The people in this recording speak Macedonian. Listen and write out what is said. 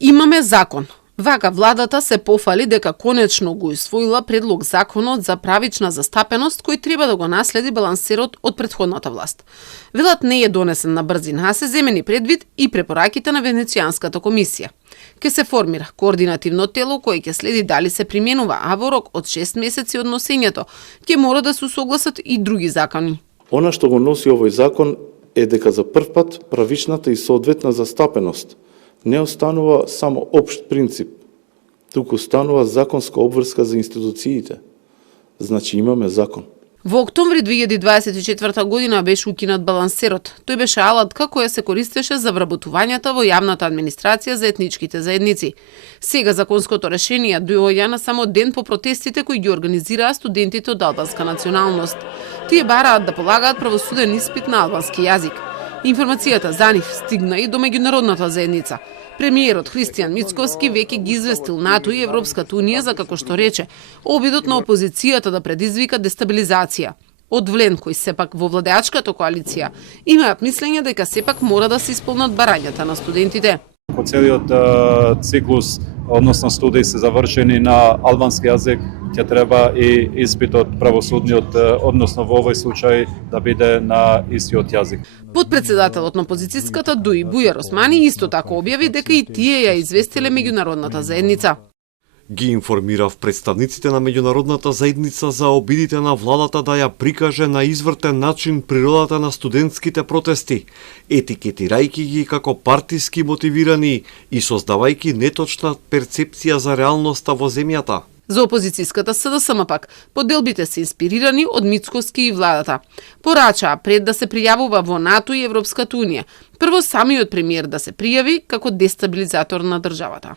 Имаме закон. Вака владата се пофали дека конечно го усвоила предлог законот за правична застапеност кој треба да го наследи балансерот од претходната власт. Велат не е донесен на брзина, а се земени предвид и препораките на Венецијанската комисија. Ке се формира координативно тело кое ќе следи дали се применува, а во рок од 6 месеци од носењето ќе мора да се усогласат и други закони. Она што го носи овој закон е дека за прв пат правичната и соодветна застапеност не останува само општ принцип, туку станува законска обврска за институциите. Значи имаме закон. Во октомври 2024 година беше укинат балансерот. Тој беше алатка која се користеше за вработувањата во јавната администрација за етничките заедници. Сега законското решение доаѓа на само ден по протестите кои ги организираа студентите од албанска националност. Тие бараат да полагаат правосуден испит на албански јазик. Информацијата за нив стигна и до меѓународната заедница. Премиерот Христијан Мицковски веќе ги известил НАТО и Европската унија за, како што рече, обидот на опозицијата да предизвика дестабилизација. Од Влен, кои сепак во владеачката коалиција, имаат мислење дека сепак мора да се исполнат барањата на студентите. По целиот циклус, односно студии се завршени на албански јазик, ќе треба и испитот правосудниот, односно во овој случај да биде на истиот јазик. Подпредседателот на опозицијската Дуи Бујар Османи исто така објави дека и тие ја известиле меѓународната заедница. Ги информирав представниците на меѓународната заедница за обидите на владата да ја прикаже на извртен начин природата на студентските протести, етикетирајќи ги како партиски мотивирани и создавајќи неточна перцепција за реалноста во земјата. За опозицијската СДСМ пак, поделбите се инспирирани од Мицковски и владата. Порачаа пред да се пријавува во НАТО и Европската унија, прво самиот премиер да се пријави како дестабилизатор на државата.